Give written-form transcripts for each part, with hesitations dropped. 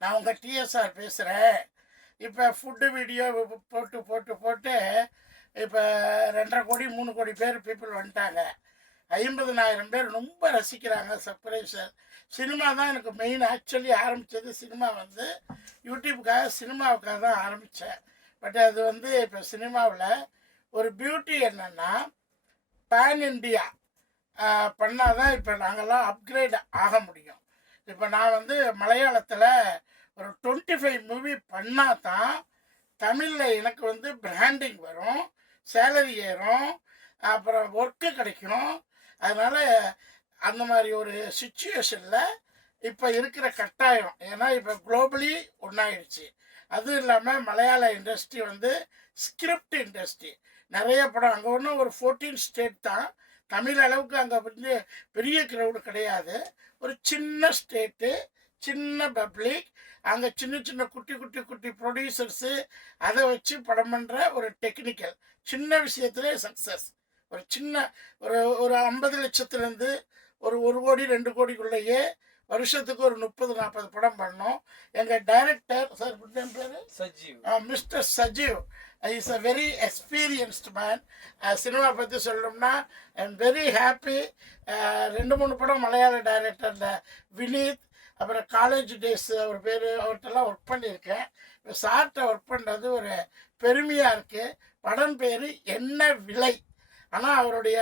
நான் உங்கள் டிஎஸ்ஆர் பேசுகிறேன். இப்போ ஃபுட்டு வீடியோ போட்டு போட்டு போட்டு இப்போ 2.5 கோடி 3 கோடி பேர் பீப்புள் வந்துட்டாங்க. 50,000 பேர் ரொம்ப ரசிக்கிறாங்க. சர்ப்ரைஸு. சினிமா தான் எனக்கு மெயின். ஆக்சுவலி ஆரம்பித்தது சினிமா வந்து யூடியூப்புக்காக, சினிமாவுக்காக தான் ஆரம்பித்தேன். பட் அது வந்து இப்போ சினிமாவில் ஒரு பியூட்டி என்னென்னா, பேன் இண்டியா பண்ணால் தான் இப்போ நாங்கள்லாம் அப்கிரேட் ஆக முடியும். இப்போ நான் வந்து மலையாளத்தில் ஒரு 25 மூவி பண்ணால் தான் தமிழில் எனக்கு வந்து பிராண்டிங் வரும், சேலரி ஏறும், அப்புறம் ஒர்க்கு கிடைக்கும். அதனால் அந்த மாதிரி ஒரு சுச்சுவேஷனில் இப்போ இருக்கிற கட்டாயம். ஏன்னா இப்போ குளோபலி ஒன்றாயிடுச்சு. அதுவும் இல்லாமல் மலையாள இண்டஸ்ட்ரி வந்து ஸ்கிரிப்ட் இண்டஸ்ட்ரி. நிறைய படம் அங்கே ஒன்றும் ஒரு 14 ஸ்டேட் தான். தமிழ் அளவுக்கு அங்கே வந்து பெரிய க்ரௌடு கிடையாது. ஒரு சின்ன ஸ்டேட்டு, சின்ன பப்ளிக். அங்கே சின்ன சின்ன குட்டி குட்டி குட்டி ப்ரொடியூசர்ஸு அதை வச்சு படம் பண்ணுற ஒரு டெக்னிக்கல் சின்ன விஷயத்துலேயே சக்ஸஸ். ஒரு சின்ன ஒரு ஒரு 50 லட்சத்துலேருந்து ஒரு 1 கோடி 2 கோடிக்குள்ளேயே வருஷத்துக்கு ஒரு 30-40 படம் பண்ணோம். எங்கள் டைரக்டர் சார் பேர் Sajeev, mister Sajeev is a very experienced man. Cinema பற்றி சொல்லணும்னா ஐ எம் வெரி ஹாப்பி. 2-3 படம் மலையாள டைரக்டரில் வினீத், அப்புறம் காலேஜ் டேஸ் அவர் பேர், அவர்கிட்டலாம் ஒர்க் பண்ணியிருக்கேன். இப்போ சார்கிட்ட ஒர்க் பண்ணுறது ஒரு பெருமையாக இருக்குது. படம் பேர் என்ன விலை. ஆனால் அவருடைய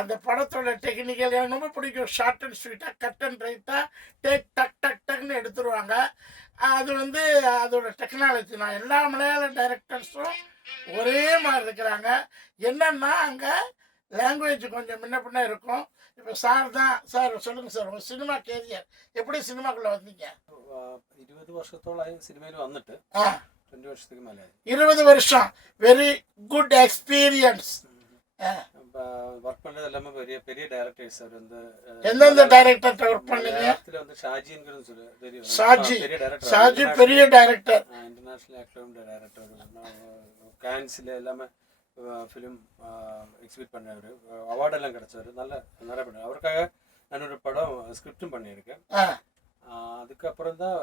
அந்த படத்தோட டெக்னிக்கல் எனக்கு ரொம்ப பிடிக்கும். ஷார்ட் அண்ட் ஸ்வீட்டாக, கட் அண்ட் ரைட்டாக, டேக் டக் டக் டக்னு எடுத்துருவாங்க. அது வந்து அதோட டெக்னாலஜி. நான் எல்லா மலையாள டைரக்டர்ஸும் ஒரே மாதிரி இருக்கிறாங்க. என்னன்னா அங்கே லாங்குவேஜ் கொஞ்சம் முன்ன பின்ன இருக்கும். இப்போ சார் தான் சார் சொல்லுங்கள் சார், உங்கள் சினிமா கேரியர் எப்படி சினிமாக்குள்ளே வந்தீங்க? 20 வருஷത്തോളായി സിനിമയിൽ വന്നിട്ട് 20 വർഷത്തേക്ക് മേലെ. 20 வருஷம். Very good experience. ஒர்க் பண்ணது எல்லாமே பெரிய பெரிய டைரக்டர்ஸ். அவர் வந்து எந்தெந்த டைரக்டர்கிட்ட ஒர்க் பண்ணீங்க? அதுல வந்து ஷாஜிங்கிறது சொல்லி தெரியும். ஷாஜி பெரிய டைரக்டர், இன்டர்நேஷனல் அக்லெய்ம்ட் டைரக்டர். கான்ஸ்ல எல்லாமே ஃபிலிம் எக்ஸிபிட் பண்ணவர், அவார்டெல்லாம் கிடைச்சவர். நிறைய பண்ணார். அவருக்காக நான் ஒரு படம் ஸ்கிரிப்டும் பண்ணியிருக்கேன். அதுக்கப்புறம் தான்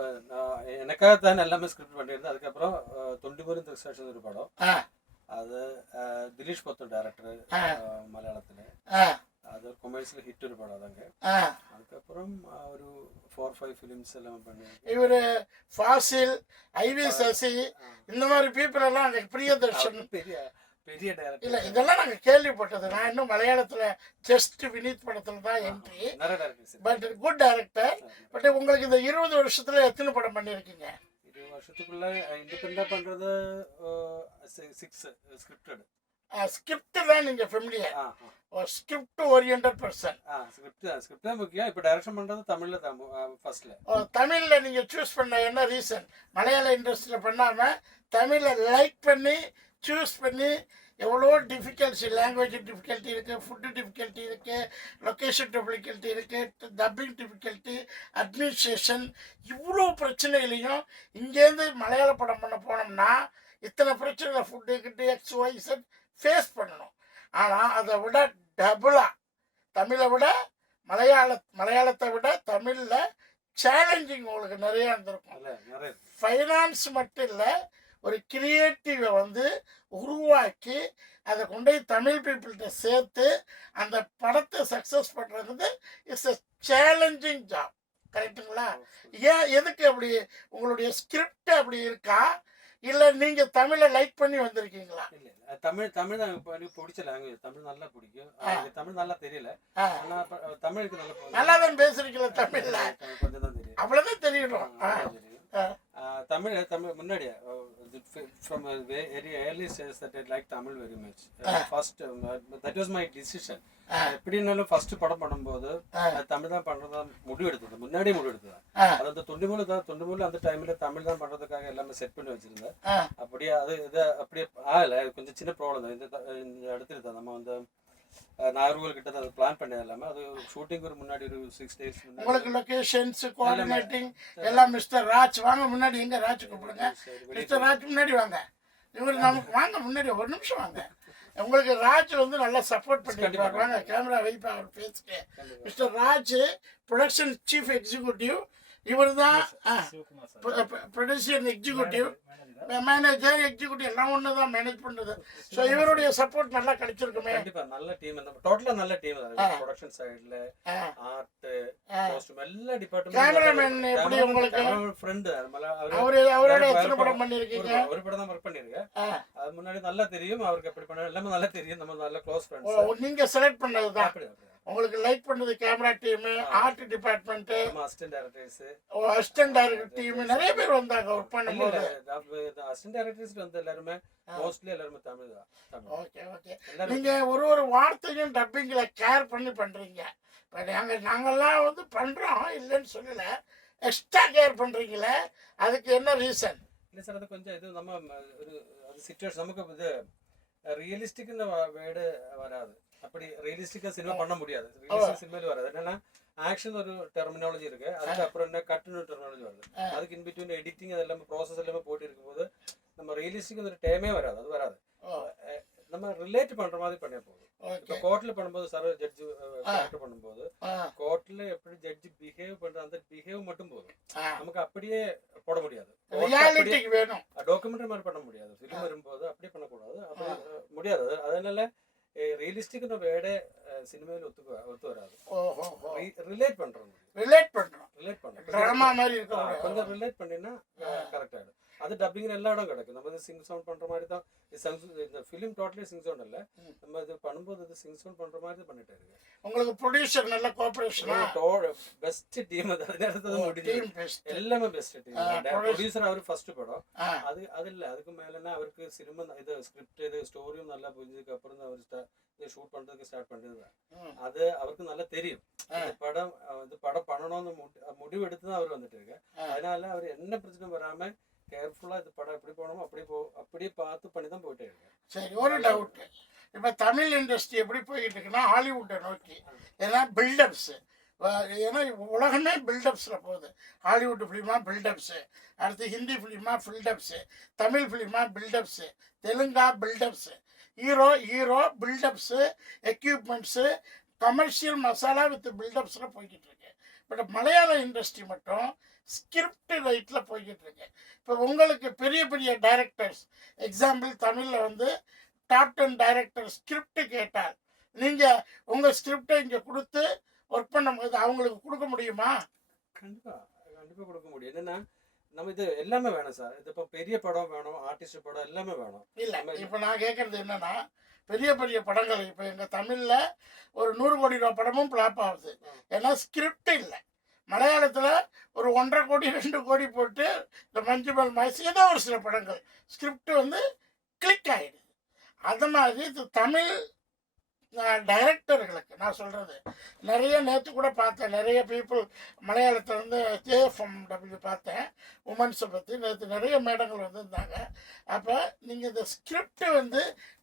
எனக்காக தான் எல்லாமே ஸ்கிரிப்ட் பண்ணியிருந்தேன். அதுக்கப்புறம் தொண்டிமுறை திருசாட்சி ஒரு படம், അത് ദിലീഷ് പൊത്തൻ ഡയറക്ടർ മലയാളത്തില്. അത് കൊമേഴ്സ്യൽ ഹിറ്റ് ഒരു പടം. അതങ്ങ് அதுக்கப்புறம் ஒரு 4-5 ஃபிலிம்ஸ் எல்லாம் பண்ணி இவர் ஃபாசில், ஐவி சசி, இந்த மாதிரி பீப்புள் எல்லாம் அங்கே பிரியதர்ஷன் பெரிய பெரிய டைரக்டர். இல்லை, இதெல்லாம் நாங்கள் கேள்விப்பட்டது. நான் இன்னும் மலையாளத்தில் ஜஸ்ட் வினீத் படத்தில் தான் என்ட்ரி. நிறைய directors, but good director. But உங்களுக்கு இந்த 20 வருஷத்தில் எத்தனை படம் பண்ணியிருக்கீங்க? 20 வருஷத்துக்குள்ள இண்டிபெண்டா பண்றது 6 ஸ்கிரிப்டட். ஸ்கிரிப்ட் தான் நீங்கள் familiar, script oriented person. Script தான் முக்கியம். இப்போ டைரக்ஷன் பண்றது தமிழ்ல தான் ஃபர்ஸ்ட்ல. தமிழில் நீங்கள் சூஸ் பண்ண என்ன ரீசன்? மலையாள இண்டஸ்ட்ரியில் பண்ணாமல் தமிழில் லைக் பண்ணி சூஸ் பண்ணி. எவ்வளோ டிஃபிகல்ட்டி, லாங்குவேஜ் டிஃபிகல்ட்டி இருக்குது, ஃபுட்டு டிஃபிகல்ட்டி இருக்குது, லொக்கேஷன் டிஃபிகல்ட்டி இருக்குது, டப்பிங் டிஃபிகல்ட்டி, அட்மினிஸ்ட்ரேஷன், இவ்வளோ பிரச்சனைகளையும் இங்கேருந்து மலையாள படம் பண்ண போனோம்னா இத்தனை பிரச்சனைகளை ஃபுட்டு கிட்டு XYZ ஃபேஸ் பண்ணணும். ஆனால் அதை விட டபுளாக தமிழை விட மலையாளத்தை விட தமிழில் சேலஞ்சிங் உங்களுக்கு நிறையா இருந்திருக்கும். ஃபைனான்ஸ் மட்டும் இல்லை, ஒரு கிரியேட்டிவை வந்து உருவாக்கி அதை கொண்டு போய் தமிழ் பீப்புள்கிட்ட சேர்த்து அந்த படத்தை சக்ஸஸ் பண்ணுறது இட்ஸ் எ சேலஞ்சிங் ஜாப். கரெக்டுங்களா? ஏன் எதுக்கு அப்படி? உங்களுடைய ஸ்கிரிப்ட் அப்படி இருக்கா, இல்லை நீங்கள் தமிழை லைக் பண்ணி வந்திருக்கீங்களா? இல்லை, தமிழ் தான் எனக்கு பிடிச்ச லாங்குவேஜ். தமிழ் நல்லா பிடிக்கும். தமிழ் நல்லா தெரியல, ஆனால் தமிழுக்கு நல்லா தான் பேசுறீங்களா? தமிழில் கொஞ்சம் தான் தெரியும், அவ்வளோதான் தெரியணும். தமிழ் முன்னாடியே from a very early stage that I like Tamil very much. First that was my decision. எப்படினாலும் ஃபர்ஸ்ட் படம் பண்ணும்போது தமிழ் தான் பண்றதா முடிவெடுத்தது. முன்னாடியே முடிவெடுத்தது. அது அந்த தொண்டுமுள்ள அந்த டைம்ல தமிழ் தான் பண்றதுக்காக எல்லாமே செட் பண்ணி வச்சிருந்தேன். அப்படியே அது இது அப்படியே ஆகல. கொஞ்சம் சின்ன ப்ராப்ளம் தான். இந்த இடத்துல தான் நம்ம வந்து நாகர்கோவில் கிட்ட அதை பிளான் பண்ணது எல்லாமே. அது ஷூட்டிங் ஒரு முன்னாடி ஒரு 6 days முன்னாடி. உங்களுக்கு லொகேஷன்ஸ் கோஆர்டினேட்டிங் எல்லாம் மிஸ்டர் ராஜ் வாங்க முன்னாடி. எங்க ராஜ் கூப்பிடுங்க. மிஸ்டர் ராஜ் முன்னாடி வாங்க. இவர் நமக்கு வாங்க முன்னாடி ஒரு நிமிஷம் வாங்க. உங்களுக்கு ராஜ் வந்து நல்லா சப்போர்ட் பண்ணிட்டு வாங்க. கேமரா வைப்பா அவர் பேசிட்டு. Mister Raj production chief executive இவர் தான் சிவகுமார் சார் ப்ரொடியூசர் எக்ஸிக்யூட்டிவ் மேனேஜரா மேனேஜர் எக்ஸிக்யூட்டிவ் எல்லாம் ஒன்று தான் மேனேஜ் பண்ணுறது. ஸோ இவருடைய சப்போர்ட் நல்லா கிடைச்சிருக்குமே. கண்டிப்பா நல்ல டீம், டோட்டலா நல்ல டீம். ப்ரொடக்ஷன் சைடுல ஆர்ட், காஸ்டியூம் எல்லா டிபார்ட்மெண்ட். கேமராமேன் எப்படி உங்களுக்கு ஃப்ரெண்ட் அவரோட எத்தனை படம் பண்ணிருக்கீங்க? ஒரு படம் தான் ஒர்க் பண்ணிருக்கேன். அது முன்னாடி நல்லா தெரியும் அவருக்கு, எப்படி பண்ண எல்லாமே நல்லா தெரியும். நம்ம நல்ல க்ளோஸ் ஃப்ரெண்ட்ஸ். நீங்க செலக்ட் பண்ணதுதான் அப்படி உங்களுக்கு லைக் பண்ணது camera team, art department, assistant directors, assistant director team நிறைய பேர் வந்தாங்க ஒர்க் பண்ணும்போது. அசிஸ்டன்ட் டைரக்டர்ஸ் வந்து எல்லாருமே மோஸ்ட்லி எல்லாருமே தமிழ் தான். Okay okay. நீங்க ஒரு வார்த்தையும் டப்பிங்ல கேர் பண்ணி பண்றீங்க. இப்போ நாங்கெல்லாம் வந்து பண்றோம், இல்லைன்னு சொல்லல, எக்ஸ்ட்ரா கேர் பண்றீங்களே, அதுக்கு என்ன ரீசன்? இல்லை சார், அது கொஞ்சம் இது நம்ம ஒரு சிச்சுவேஷன் நமக்கு இது ரியலிஸ்டிக் வேர்டு வராது. அப்படி ரியலிஸ்டிக்கா சினிமா பண்ண முடியாது. ரியலிஸ்டிக் சினிமாவில் வராது. என்னன்னா ஆக்ஷன் ஒரு டெர்மினாலஜி இருக்கு, அதுக்கப்புறம் என்ன கட்டுன்னு டெர்மினாலஜி வருது. அதுக்கு இன் பிட்வீன் எடிட்டிங் அது எல்லாமே ப்ராசஸ் எல்லாமே போட்டு இருக்கும்போது நம்ம ரியலிஸ்டிக் ஒரு டைமே வராது. அது வராது. நம்ம ரிலேட் பண்ற மாதிரி பண்ண போகுது. இப்போ கோர்ட்ல பண்ணும்போது சார் ஜட்ஜு கேரக்டர் பண்ணும்போது கோர்ட்ல எப்படி ஜட்ஜி பிஹேவ் பண்ற அந்த பிஹேவ் மட்டும் போதும். நமக்கு அப்படியே போட முடியாது. டாக்குமெண்ட்ரி மாதிரி பண்ண முடியாது. ஃபிலிம் வரும்போது அப்படியே பண்ணக்கூடாது. அப்படி முடியாது. அதனால ரியலிஸ்டிக் வேர்டே சினிமாவில் ஒத்து வராது. ரிலேட் பண்றோம். கொஞ்சம் ரிலேட் பண்ணினா கரெக்ட் ஆயிடும். அது டப்பிங் எல்லா இடம் கிடைக்கும். நம்ம சிங் சவுண்ட் பண்ற மாதிரி தான் இந்த ஃபிலிம் டோட்டலி சிங் சவுண்ட் இல்ல. நம்ம இது பண்ணும்போது இது சிங் சவுண்ட் பண்ற மாதிரி தான் பண்ணிட்டு இருக்கு. உங்களுக்கு ப்ரொடியூசர் நல்ல கோஆபரேஷனா? Best team. எல்லாமே பெஸ்ட் டீம். ப்ரொடியூசர் அவரு ஃபர்ஸ்ட் படம். அது இல்ல, அதுக்கு மேலன்னா அவருக்கு சினிமா இது ஸ்கிரிப்ட் இது ஸ்டோரியும் நல்லா புரிஞ்சதுக்கு அப்புறம் தான் அவர் ஷூட் பண்றதுக்கு ஸ்டார்ட் பண்றது. அது அவருக்கு நல்லா தெரியும். இது படம் பண்ணணும்னு முடிவு எடுத்து தான் அவர் வந்துட்டு இருக்கு. அதனால அவர் என்ன பிரச்சனை வராம கேர்ஃபுல்லா இது படம் எப்படி போகணுமோ அப்படியே பார்த்து பண்ணி தான் போயிட்டே இருக்கு. சரி, ஒரு டவுட். இப்போ தமிழ் இண்டஸ்ட்ரி எப்படி போயிட்டு இருக்குன்னா ஹாலிவுட்டை நோக்கி. ஏன்னா பில்டப்ஸ், ஏன்னா உலகமே பில்டப்ஸில் போகுது. ஹாலிவுட் ஃபிலிமா பில்டப்ஸு, அடுத்து ஹிந்தி ஃபிலிமா பில்டப்ஸு, தமிழ் ஃபிலிமா பில்டப்ஸு, தெலுங்கா buildups, hero buildups, equipments, commercial masala with பில்டப்ஸில் போய்கிட்டு இருக்கு. பட் மலையாள இண்டஸ்ட்ரி மட்டும் ஸ்கிரிப்ட் ரைட்டில் போய்கிட்டு இருக்கு. இப்போ உங்களுக்கு பெரிய பெரிய டைரக்டர்ஸ், எக்ஸாம்பிள் தமிழில் வந்து டாப் 10 டைரக்டர் ஸ்கிரிப்ட் கேட்டால் நீங்கள் உங்கள் ஸ்கிரிப்டை இங்கே கொடுத்து ஒர்க் பண்ணும்போது அவங்களுக்கு கொடுக்க முடியுமா? கண்டிப்பாக கொடுக்க முடியும். என்னென்னா நம்ம இது எல்லாமே வேணும் சார். இது இப்போ பெரிய படம் வேணும், ஆர்டிஸ்ட் படம் எல்லாமே வேணும். இல்லை, இப்போ நான் கேட்குறது என்னென்னா பெரிய பெரிய படங்கள் இப்போ எங்கள் தமிழில் ஒரு 100 கோடி ரூபா படமும் ஃப்ளாப் ஆகுது. ஏன்னா ஸ்கிரிப்ட் இல்லை. மலையாளத்தில் ஒரு 1.5 கோடி 2 கோடி போட்டு இந்த மஞ்சுமல் மாய்ஸ் ஏதோ ஒரு சில படங்கள் ஸ்கிரிப்ட் வந்து கிளிக் ஆகிடுது. அது மாதிரி இது தமிழ் டைரக்டர்களுக்கு நான் சொல்கிறது நிறைய, நேற்று கூட பார்த்தேன், நிறைய பீப்புள் மலையாளத்தில் வந்து JFMW பார்த்தேன், உமன்ஸை பற்றி நேற்று நிறைய மேடங்கள் வந்திருந்தாங்க. அப்போ நீங்கள் இந்த ஸ்கிரிப்ட் வந்து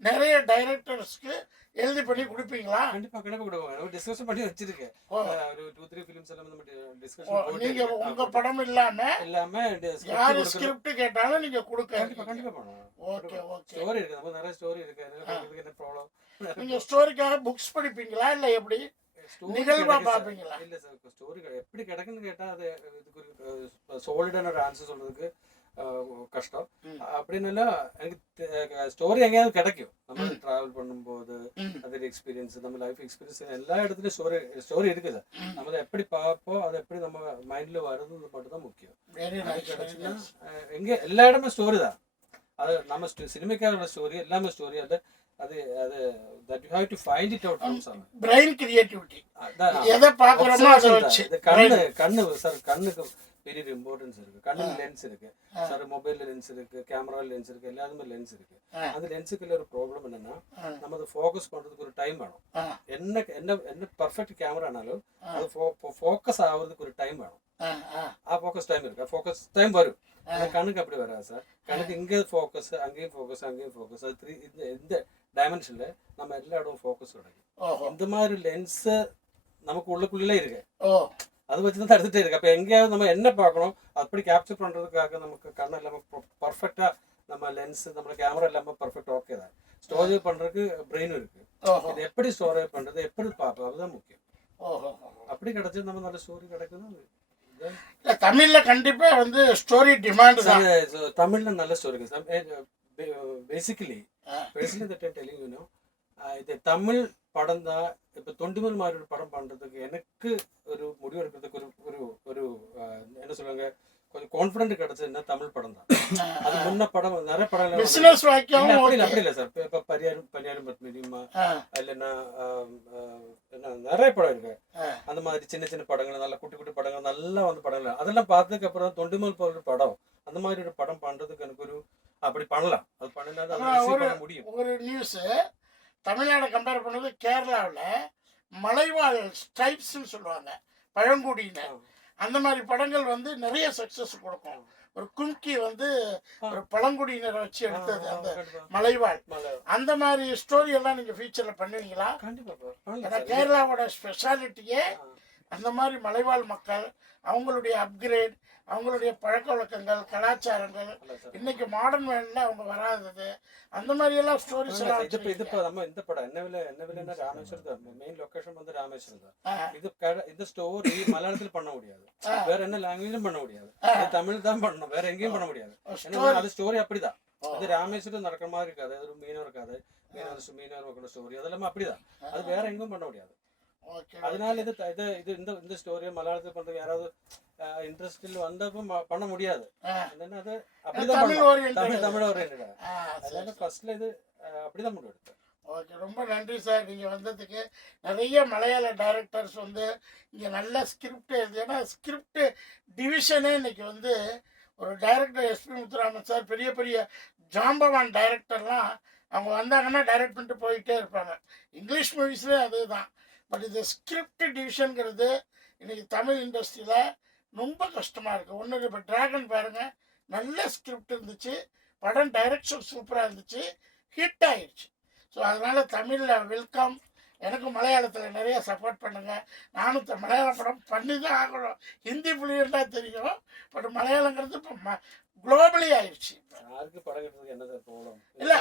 நிறைய டைரக்டர்ஸ்க்கு எழுதி பண்ணி கொடுப்பீங்களா? கண்டிப்பாக கொடுப்போம். டிஸ்கஷன் பண்ணி வச்சிருக்கேன். ஒரு 2-3 ஃபிலிம்ஸ் எல்லாம் நம்ம டிஸ்கஷன். நீங்கள் உங்கள் படம் இல்லாமல் யார் ஸ்கிரிப்ட் கேட்டாலும் நீங்கள் கொடுக்க கண்டிப்பாக பண்ணுவோம். Okay okay. ஸ்டோரி இருக்குது, நம்ம நிறைய ஸ்டோரி இருக்குது. என்ன ப்ராப்ளம்? நீங்க ஸ்டோரிக்காக புக்ஸ் படிப்பீங்களா இல்ல எப்படி நிகழ்வா பாப்பீங்களா? இல்ல சார், ஸ்டோரி எப்படி கிடக்குன்னு கேட்டா அது இதுக்கு சாலிடான ஒரு ஆன்சர் சொல்றதுக்கு கஷ்டம். அப்படின்னு எனக்கு ஸ்டோரி எங்கேயாவது கிடைக்கும். நம்ம டிராவல் பண்ணும்போது அதோட எக்ஸ்பீரியன்ஸ், நம்ம லைஃப் எக்ஸ்பீரியன்ஸ் எல்லா இடத்துலயும் ஸ்டோரி இருக்குது. நம்ம எப்படி பார்ப்போம், அது எப்படி நம்ம மைண்ட்ல வருது மட்டும் தான் முக்கியம். எங்க எல்லா இடமே ஸ்டோரி தான். அது நம்ம சினிமாக்காரோட ஸ்டோரி எல்லாமே ஸ்டோரி. அது அது அது that you have to find it out from somewhere. brain creativity. எதை பார்க்கறோமோ அதை வச்சு. கண்ணு சார், கண்ணுக்கு பெரிய இம்பார்ட்டன்ஸ் இருக்கு. கண்ணுல லென்ஸ் இருக்கு சார், மொபைல்ல லென்ஸ் இருக்கு, கேமரால லென்ஸ் இருக்கு, எல்லாத்துமே லென்ஸ் இருக்கு. அந்த லென்ஸுக்குள்ள ஒரு ப்ராப்ளம் என்னன்னா நம்ம அதை ஃபோக்கஸ் பண்றதுக்கு ஒரு டைம் வேணும். என்ன என்ன என்ன பர்ஃபெக்ட் கேமரானாலும் அது ஃபோக்கஸ் ஆகுறதுக்கு ஒரு டைம் வேணும். ஃபோக்கஸ் டைம் இருக்கு, ஃபோக்கஸ் டைம் வரும். கண்ணுக்கு அப்படி வராது சார். கண்ணுக்கு இங்கே ஃபோக்கஸ், அங்கேயும் ஃபோக்கஸ், அங்கேயும் ஃபோக்கஸ். அது இந்த டைமென்ஷன்ல நம்ம எல்லா இடமும் ஃபோக்கஸ் கிடைக்கும். இந்த மாதிரி லென்ஸ் நமக்கு உள்ளுக்குள்ளே இருக்கு. அது வச்சு தான் எடுத்துகிட்டே இருக்கு. அப்போ எங்கேயாவது நம்ம என்ன பார்க்கணும் அப்படி கேப்சர் பண்ணுறதுக்காக நமக்கு கண்ணு இல்லாமல் பர்ஃபெக்டாக நம்ம லென்ஸ், நம்ம கேமரா இல்லாமல் பர்ஃபெக்ட் ஓகே தான். ஸ்டோரேஜ் பண்ணுறதுக்கு பிரெயினும் இருக்கு. இது எப்படி ஸ்டோரேஜ் பண்ணுறது, எப்படி பார்ப்போம், அதுதான் முக்கியம். அப்படி கிடைச்சி நம்ம நல்ல ஸ்டோரி கிடைக்குது. இல்லை தமிழில் கண்டிப்பாக வந்து ஸ்டோரி டிமாண்டு தான். தமிழில் நல்ல ஸ்டோரி பேசிக்கலி டெல்லிங் யூனோ இது தமிழ் படம் தான். இப்போ தொண்டிமல் மாதிரி ஒரு படம் பண்ணுறதுக்கு எனக்கு ஒரு முடிவு எடுக்கிறதுக்கு ஒரு ஒரு ஒரு என்ன சொல்லுவாங்க, கொஞ்சம் கான்ஃபிடென்ட் கிடைச்சதுன்னா தமிழ் படம் தான். அது முன்ன படம் நிறைய படங்கள் பிசினஸ் வாக்கியம் அப்படி இல்லை சார். இப்போ பரியாரம் பத்மினிமா இல்லைன்னா நிறைய படம் இருக்கு. அந்த மாதிரி சின்ன சின்ன படங்கள், நல்ல குட்டி குட்டி படங்கள், நல்லா வந்து படங்கள் அதெல்லாம் பார்த்ததுக்கு அப்புறம் தொண்டிமல் போல ஒரு படம், அந்த மாதிரி ஒரு படம் பண்றதுக்கு எனக்கு ஒரு அப்படி பண்ணலாம். அது பண்ண முடியும். ஒரு நியூஸ் தமிழ்நாடு கம்பேர் பண்ணது கேரளாவில் மலைவாழ் ஸ்ட்ரைப்ஸ்ன்னு சொல்லுவாங்க, பழங்குடியினர். அந்த மாதிரி படங்கள் வந்து நிறைய சக்ஸஸ் கொடுக்கும். ஒரு கும்கி வந்து ஒரு பழங்குடியினரை வச்சு எடுத்தது, அந்த மலைவாழ். அந்த மாதிரி ஸ்டோரி எல்லாம் நீங்க ஃபியூச்சர்ல பண்ணுவீங்களா? ஏன்னா கேரளாவோட ஸ்பெஷாலிட்டியே அந்த மாதிரி மலைவாழ் மக்கள், அவங்களுடைய அப்கிரேட், அவங்களுடைய பழக்க வழக்கங்கள், கலாச்சாரங்கள் இன்னைக்கு மாடர்ன் வேர்ல்ட்ல அவங்க வராதது, அந்த மாதிரி எல்லாம் ஸ்டோரிஸ் எல்லாம். இது நம்ம இந்த படம் என்ன ராமேஸ்வரம் மெயின் லொகேஷன் வந்து ராமேஸ்வரம் தான். இது ஸ்டோரி மலையாளத்தில் பண்ண முடியாது, வேற என்ன லாங்குவேஜும் பண்ண முடியாது, தமிழ் தான் பண்ணணும், வேற எங்கேயும் பண்ண முடியாது. அது ஸ்டோரி அப்படிதான். அது ராமேஸ்வரம் நடக்கிற மாதிரி இருக்காது, அது ஒரு மீனவர் கதை, மீனவர் ஸ்டோரி, அதெல்லாம் அப்படிதான். அது வேற எங்கேயும் பண்ண முடியாது. அதனால இந்த ஸ்டோரியை மலையாளத்தில் பண்றது யாராவது இன்ட்ரெஸ்டில் வந்தப்ப பண்ண முடியாது. என்னன்னா அது அப்படிதான் தமிழ் ஓரியன்டா. அதனால ஃபர்ஸ்ட்ல இது அப்படிதான் முடிவு எடுத்தேன். ஓகே, ரொம்ப நன்றி சார் நீங்கள் வந்ததுக்கு. நிறைய மலையாள டைரக்டர்ஸ் வந்து இங்கே நல்ல ஸ்கிரிப்ட் எழுது. ஏன்னா ஸ்கிரிப்ட் டிவிஷனே இன்னைக்கு வந்து ஒரு டைரக்டர் எஸ்பி முத்துராமன் சார், பெரிய பெரிய ஜாம்பவான் டைரக்டர்லாம் அவங்க வந்தாங்கன்னா டைரக்ட் பண்ணிட்டு போயிட்டே இருப்பாங்க. இங்கிலீஷ் மூவிஸ்லேயே அதுதான். பட் இது ஸ்கிரிப்ட் டிவிஷனுங்கிறது இன்றைக்கி தமிழ் இண்டஸ்ட்ரியில் ரொம்ப கஷ்டமாக இருக்குது. ஒன்று இப்போ ட்ராகன் பாருங்கள், நல்ல ஸ்கிரிப்ட் இருந்துச்சு, படம் டைரக்ஷன் சூப்பராக இருந்துச்சு, ஹிட் ஆயிடுச்சு. ஸோ அதனால் தமிழில் வெல்கம். எனக்கும் மலையாளத்தில் நிறைய சப்போர்ட் பண்ணுங்கள். நானும் மலையாள படம் பண்ணி தான் ஆகணும். ஹிந்தி ஃப்ளூயண்டாக தெரியும், பட் மலையாளங்கிறது இப்போ குளோபலி ஆயிடுச்சு. யாருக்கு படம் எடுத்ததுக்கு என்ன சார் ப்ராப்ளம்? இல்ல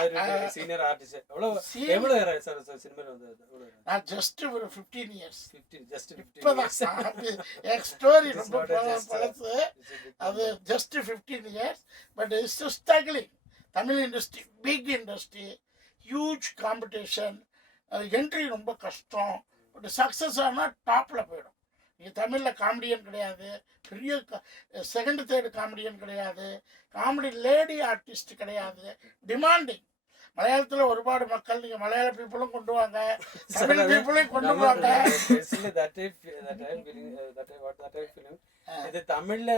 சீனியர் ஆர்டிஸ்ட் எவ்வளவு சார் சினிமால வந்து நான் ஜஸ்ட் ஒரு 15 இயர்ஸ். 15 ஜஸ்ட் 15 இப்போதான் என் ஸ்டோரி ரொம்ப பழசு. அது just 15 years. But it's struggling. Tamil industry big industry, huge competition, entry ரொம்ப கஷ்டம். பட் சக்ஸஸ் ஆனால் டாப்பில் போயிடும். இங்கே தமிழில் காமெடியன் கிடையாது, பெரிய செகண்ட் தேர்டு காமெடியன் கிடையாது, காமெடி லேடி ஆர்டிஸ்ட் கிடையாது, டிமாண்டிங். மலையாளத்தில் ஒருபாடு மக்கள், நீங்கள் மலையாள பீப்புளும் கொண்டு வாங்க, தமிழ் பீப்புளையும் கொண்டு வாங்க. இது தமிழ்ல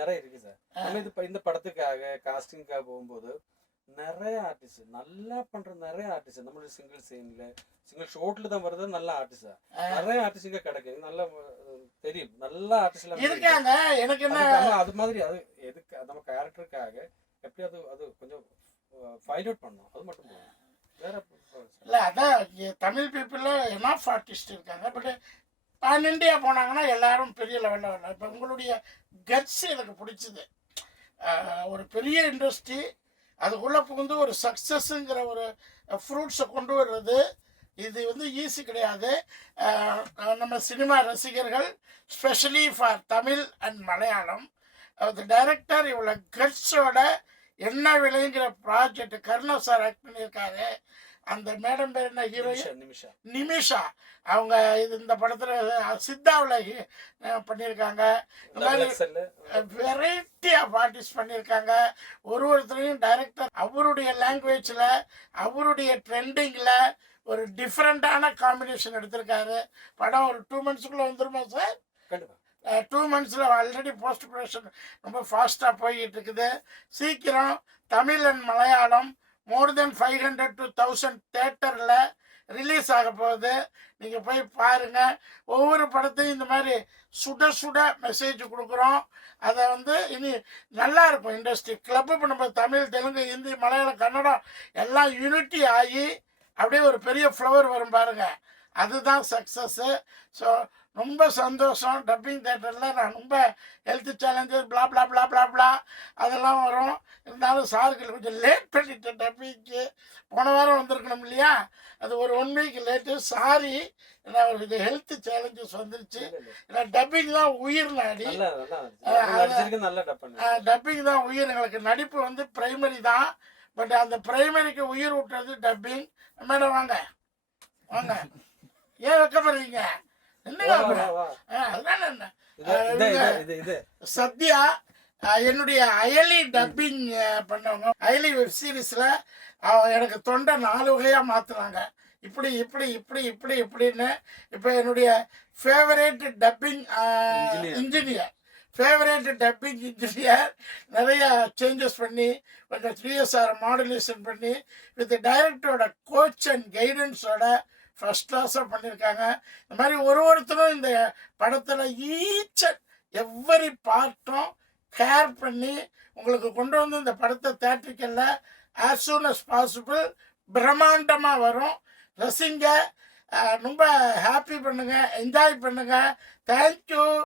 நிறைய இருக்கு சார். இந்த படத்துக்காக காஸ்டிங்காக போகும்போது நிறைய ஆர்டிஸ்ட் நல்லா பண்ற நிறைய ஆர்டிஸ்ட் நம்மளுடைய சிங்கிள் ஷோட்ல தான் வருது. நல்ல ஆர்டிஸ்டா நிறைய ஆர்டிஸ்ட் கிடைக்கும், நல்ல தெரியும், நல்ல ஆர்டிஸ்ட் இருக்காங்க. எனக்கு என்ன அது மாதிரி அது எதுக்கு நம்ம கேரக்டருக்காக எப்படி அது கொஞ்சம் ஃபைண்ட் அவுட் பண்ணணும், அது மட்டும் வேற இல்லை. அதான் தமிழ் பீப்புளில் எனாஃப் ஆர்டிஸ்ட் இருக்காங்க. பட் பேன் இண்டியா போனாங்கன்னா எல்லாரும் பெரிய லெவலில் வரலாம். இப்போ உங்களுடைய கட்ஸ் எனக்கு பிடிச்சது. ஒரு பெரிய இண்டஸ்ட்ரி, அதுக்குள்ளே புகுந்து ஒரு சக்ஸஸ்ங்கிற ஒரு ஃப்ரூட்ஸை கொண்டு வர்றது இது வந்து ஈஸி கிடையாது. நம்ம சினிமா ரசிகர்கள் specially for Tamil and Malayalam, அந்த டைரக்டர் இவ்வளோ கட்ஸோட என்ன விலைங்கிற ப்ராஜெக்ட் கருணா சார் ஆக்ட் பண்ணியிருக்காரு. அந்த மேடம் பேர் என்ன, ஹீரோயின் நிமிஷா, அவங்க இந்த படத்தில் சித்தாவில் பண்ணியிருக்காங்க. இந்த மாதிரி வெரைட்டி ஆஃப் ஆர்டிஸ்ட் பண்ணியிருக்காங்க. ஒருத்தரையும் டைரக்டர் அவருடைய லாங்குவேஜில் அவருடைய ட்ரெண்டிங்கில் ஒரு டிஃப்ரெண்ட்டான காம்பினேஷன் எடுத்திருக்காரு. படம் ஒரு 2 monthsக்குள்ளே வந்துருமா சார்? 2 monthsல ஆல்ரெடி போஸ்ட் ப்ரொடக்ஷன் ரொம்ப ஃபாஸ்ட்டாக போய்கிட்டு இருக்குது. சீக்கிரம் Tamil and Malayalam more then 500 to 1000 தேட்டரில் ரிலீஸ் ஆக போகுது. நீங்கள் போய் பாருங்கள். ஒவ்வொரு படத்தையும் இந்த மாதிரி சுட சுட மெசேஜ் கொடுக்குறோம். அதை வந்து இனி நல்லா இருக்கும் இண்டஸ்ட்ரி. கிளப்பு இப்போ நம்ம தமிழ், தெலுங்கு, ஹிந்தி, மலையாளம், கன்னடம் எல்லாம் யூனிட்டி ஆகி அப்படியே ஒரு பெரிய ஃப்ளவர் வரும் பாருங்கள், அதுதான் சக்ஸஸ்ஸு. ஸோ ரொம்ப சந்தோஷம். டப்பிங் தேட்டரில் நான் ரொம்ப ஹெல்த் சேலஞ்சஸ் பிளா பிளா பிளா பிளா பிளா அதெல்லாம் வரும். இருந்தாலும் சாருக்கு கொஞ்சம் லேட் பண்ணிட்டேன் டப்பிங்க்கு. போன வாரம் வந்திருக்கணும் இல்லையா, அது ஒரு 1 வீக் லேட்டு. சாரி, ஏன்னா அவருக்கு ஹெல்த் சேலஞ்சஸ் வந்துருச்சு. ஏன்னா டப்பிங் தான் உயிர் நாடி. நல்லா டப் பண்ணு. டப்பிங் தான் உயிர். எங்களுக்கு நடிப்பு வந்து பிரைமரி தான், பட் அந்த பிரைமரிக்கு உயிர் விட்டுறது டப்பிங். மேடம் வாங்க வாங்க, ஏன் வைக்கப்படுறீங்க? என்னங்க அதனால என்ன, சத்யா என்னுடைய அயலி டப்பிங் பண்ணவங்க. அயலி வெப் சீரிஸில் எனக்கு தொண்டை 4 வகையாக மாற்றுறாங்க. இப்படி இப்படி இப்படி இப்படி இப்படின்னு. இப்போ என்னுடைய ஃபேவரேட் டப்பிங் இன்ஜினியர் நிறைய சேஞ்சஸ் பண்ணி கொஞ்சம் 3SR மாடுலேஷன் பண்ணி வித் டைரக்டரோட கோச் அண்ட் கைடன்ஸோட ஃபர்ஸ்ட் கிளாஸாக பண்ணியிருக்காங்க. இந்த மாதிரி ஒருத்தரும் இந்த படத்தில் ஈச் அண்ட் எவ்வரி பார்ட்டும் கேர் பண்ணி உங்களுக்கு கொண்டு வந்து இந்த படத்தை தேட்டரிக்கலில் ஆஸ் சூன் அஸ் பாசிபிள் பிரம்மாண்டமாக வரும். ரசிங்க, ரொம்ப ஹாப்பி பண்ணுங்கள், என்ஜாய் பண்ணுங்கள். தேங்க்யூ.